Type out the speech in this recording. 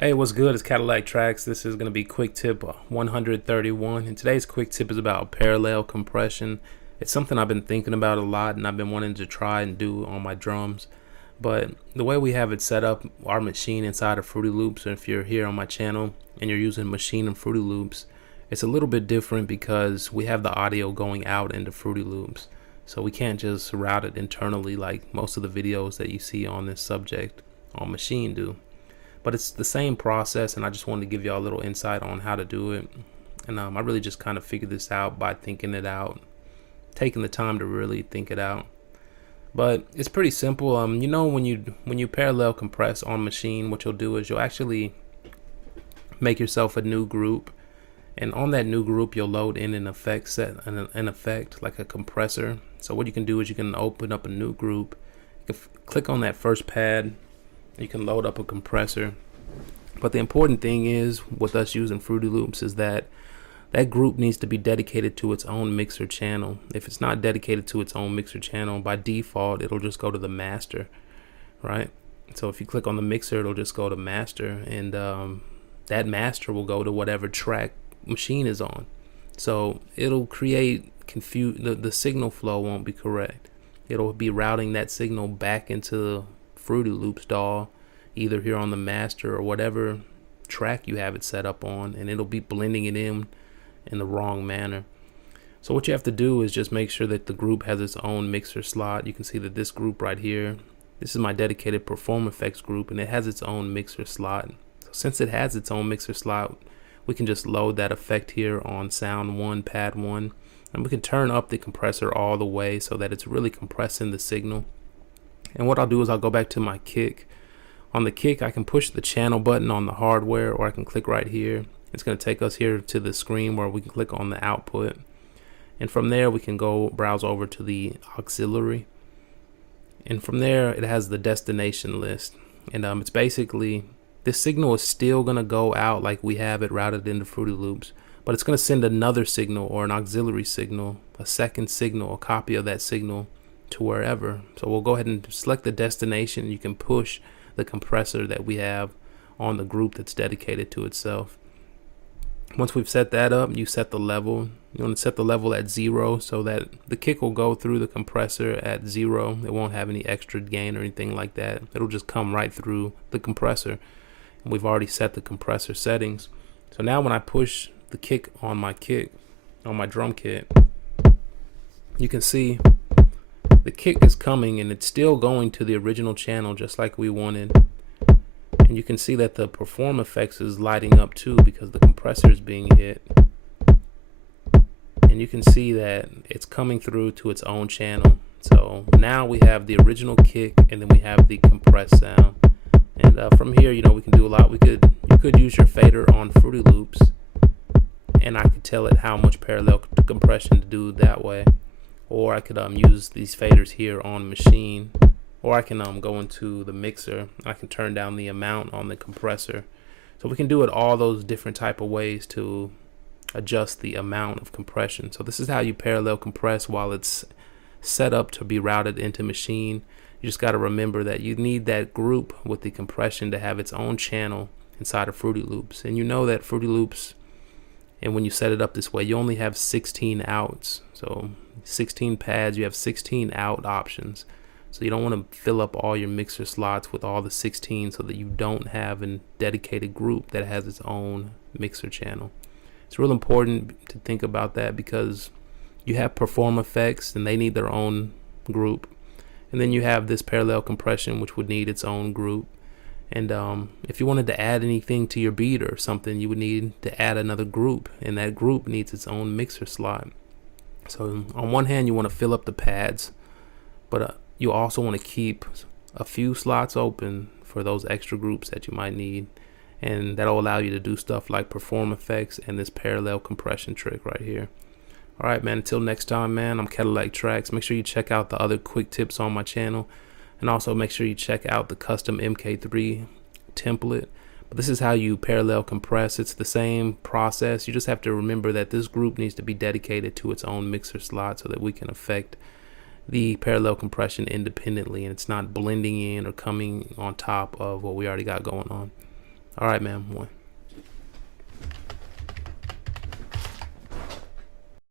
Hey, what's good? It's Cadillaktrackz. This is going to be quick tip 131. And today's quick tip is about parallel compression. It's something I've been thinking about a lot and I've been wanting to try and do on my drums. But the way we have it set up, our machine inside of Fruity Loops, and if you're here on my channel and you're using Machine and Fruity Loops, it's a little bit different because we have the audio going out into Fruity Loops. So we can't just route it internally like most of the videos that you see on this subject on Machine do. But it's the same process, and I just wanted to give y'all a little insight on how to do it. And I really just kind of figured this out by thinking it out, taking the time to really think it out. But it's pretty simple. When you parallel compress on Machine, what you'll do is you'll actually make yourself a new group, and on that new group you'll load in an effect an effect like a compressor. So what you can do is you can open up a new group, you can click on that first pad, you can load up a compressor. But the important thing is with us using Fruity Loops is that that group needs to be dedicated to its own mixer channel. If it's not dedicated to its own mixer channel, by default it'll just go to the master, right? So if you click on the mixer, it'll just go to master, and that master will go to whatever track Machine is on. So it'll create the signal flow won't be correct. It'll be routing that signal back into Fruity Loops DAW, either here on the master or whatever track you have it set up on, and it'll be blending it in the wrong manner. So what you have to do is just make sure that the group has its own mixer slot. You can see that this group right here, this is my dedicated Perform Effects group, and it has its own mixer slot. So since it has its own mixer slot, we can just load that effect here on Sound 1, Pad 1, and we can turn up the compressor all the way so that it's really compressing the signal. And what I'll do is I'll go back to my kick. On the kick, I can push the channel button on the hardware, or I can click right here. It's going to take us here to the screen where we can click on the output. And from there, we can go browse over to the auxiliary. And from there, it has the destination list. And it's basically, this signal is still going to go out like we have it routed into Fruity Loops, but it's going to send another signal or an auxiliary signal, a second signal, a copy of that signal to wherever. So we'll go ahead and select the destination. You can push the compressor that we have on the group that's dedicated to itself. Once we've set that up, you set the level. You want to set the level at 0 so that the kick will go through the compressor at 0. It won't have any extra gain or anything like that. It'll just come right through the compressor. And we've already set the compressor settings. So now when I push the kick, on my drum kit, you can see the kick is coming and it's still going to the original channel just like we wanted. And you can see that the Perform Effects is lighting up too because the compressor is being hit. And you can see that it's coming through to its own channel. So now we have the original kick and then we have the compressed sound. And from here, we can do a lot. You could use your fader on Fruity Loops, and I could tell it how much parallel compression to do that way. Or I could use these faders here on Machine, or I can go into the mixer. I can turn down the amount on the compressor. So we can do it all those different type of ways to adjust the amount of compression. So this is how you parallel compress while it's set up to be routed into Machine. You just got to remember that you need that group with the compression to have its own channel inside of Fruity Loops. And you know that Fruity Loops, and when you set it up this way, you only have 16 outs. So 16 pads, you have 16 out options. So you don't want to fill up all your mixer slots with all the 16 so that you don't have a dedicated group that has its own mixer channel. It's real important to think about that because you have Perform Effects and they need their own group. And then you have this parallel compression, which would need its own group. And if you wanted to add anything to your beat or something, you would need to add another group, and that group needs its own mixer slot. So on one hand, you want to fill up the pads, but you also want to keep a few slots open for those extra groups that you might need. And that'll allow you to do stuff like Perform Effects and this parallel compression trick right here. All right, man, until next time, man, I'm Cadillaktrackz. Make sure you check out the other quick tips on my channel. And also make sure you check out the custom MK3 template. But this is how you parallel compress. It's the same process. You just have to remember that this group needs to be dedicated to its own mixer slot so that we can affect the parallel compression independently and it's not blending in or coming on top of what we already got going on. All right, man. One.